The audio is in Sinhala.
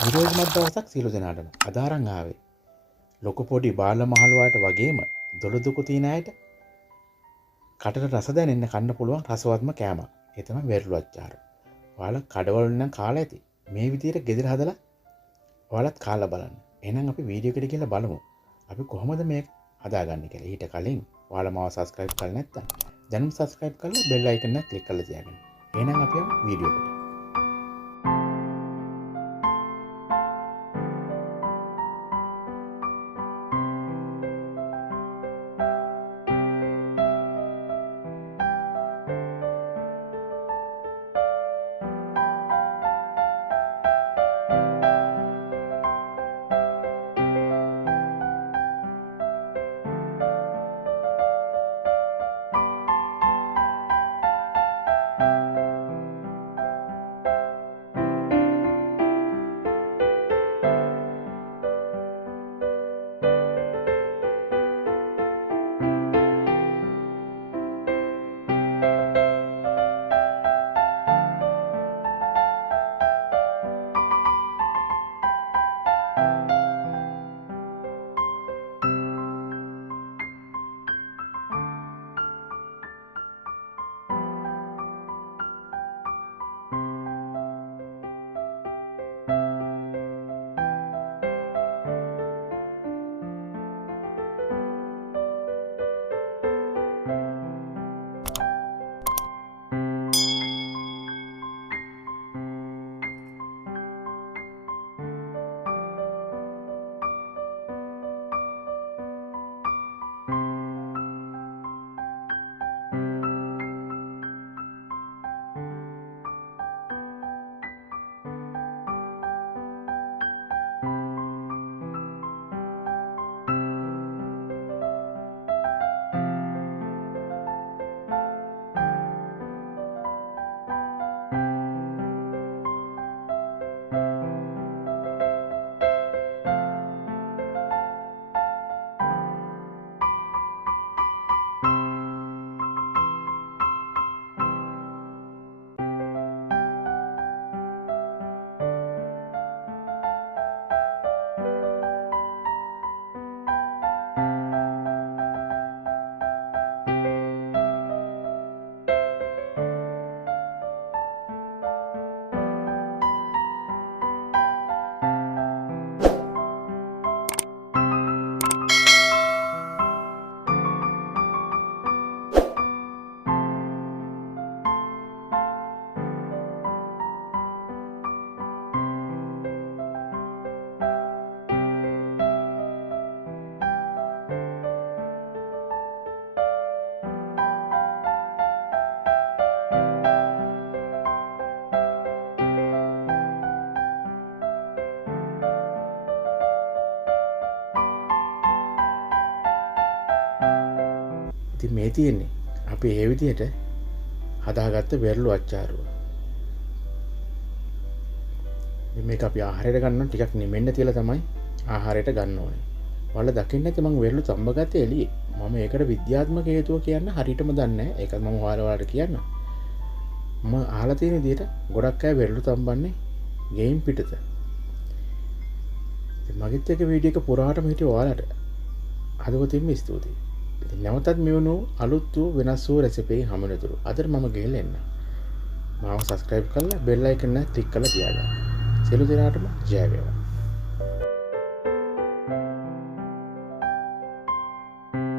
නිරෝධමත් දවසක් සියලු දෙනාටම. අද අරන් ආවේ ලොකු පොඩි බාල මහලු වලට වගේම දොළ දුක තියෙන අයට කටට රස දැනෙන්න කන්න පුළුවන් රසවත්ම කෑමක්. ඒ තමයි වෙරළු අච්චාරු. ඔයාලා කඩවල නම් කාලා ඇති. මේ විදිහට ගෙදර හදලා ඔයාලත් කාලා බලන්න. එහෙනම් අපි වීඩියෝ එකට ගිහලා බලමු. අපි කොහොමද මේක හදාගන්නේ කියලා. ඊට කලින් ඔයාලා මාව subscribe කරලා නැත්නම් දැනුම් subscribe කරලා bell icon එක click කරලා තියාගන්න. එහෙනම් අපි යමු වීඩියෝ එකට. ඉතින් මේ තියෙන්නේ අපි ඒ විදිහට හදාගත්ත වෙරළු අච්චාරුව. මේක අපි ආහාරයට ගන්න ටිකක් නිමෙන්න තියලා තමයි ආහාරයට ගන්න ඕනේ. ඔයාලා දකින්න ඇති මම වෙරළු තඹගත්තේ එළියේ. මම ඒකට විද්‍යාත්මක හේතුව කියන්න හරියටම දන්නේ නැහැ. ඒකත් මම ඔයාලට කියන්න. මම අහලා තියෙන විදිහට ගොඩක් අය වෙරළු තඹන්නේ ගේම් පිටත. මගෙත් එක වීඩියෝ එක පුරාටම හිටිය ඔයාලට හදවතින්ම ස්තුතියි. නැවතත් මෙවුණු අලුත් වූ වෙනස් වූ රෙසිපි හමුවෙනතුරු අදට මම ගෙහෙලා එන්න. මාව subscribe කරලා bell icon එක click කරලා තියාගන්න. සියලු දෙනාටම ජය වේවා.